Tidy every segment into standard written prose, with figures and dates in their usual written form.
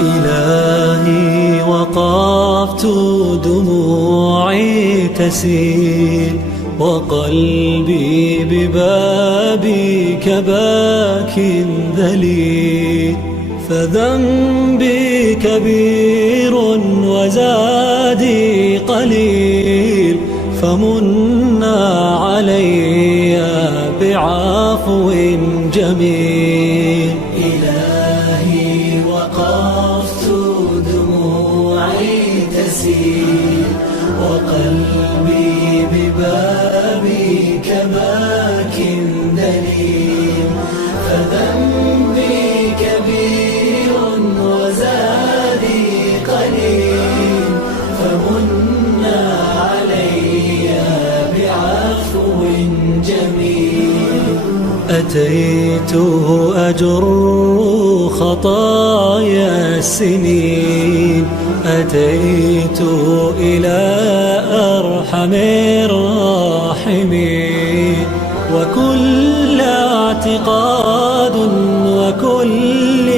إلهي وقفت دموعي تسيل وقلبي ببابك باك ذليل، فذنبي كبير وزادي قليل، فمنا علي بعفو جميل. إلهي وقفت دموعي تسيل وقلبي ببابك باك دليل، فذنبي كبير وزادي قليل، فمنا علي بعفو جميل. أتيت أجر خطايا السنين، أتيت إلى أرحم الراحمين، وكل اعتقاد وكل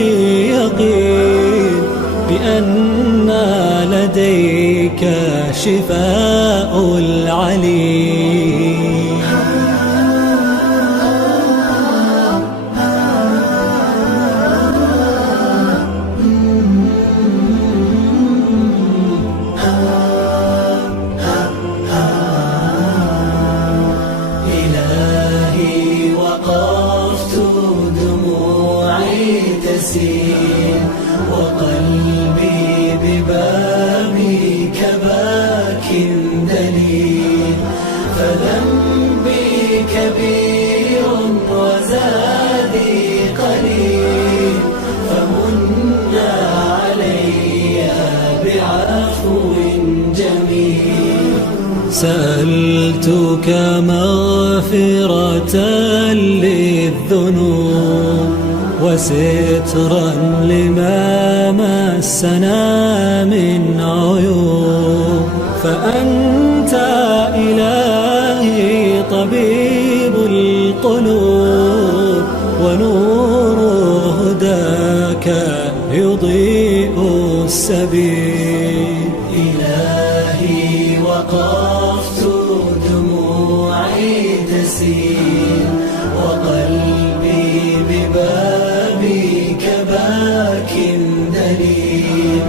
يقين بأن لديك شفاء العليل. تسيل وقلبي ببابك باك دليل، فذنبي كبير وزادي قليل، فمنا علي بعفو جميل. سألتك مغفرة للذنوب وسترا لما مسنا من عيوب، فأنت إلهي طبيب القلوب، ونور هداك يضيء السبيل. إلهي وقفت دموعي تسيل وقلبي ببابك باك دليل،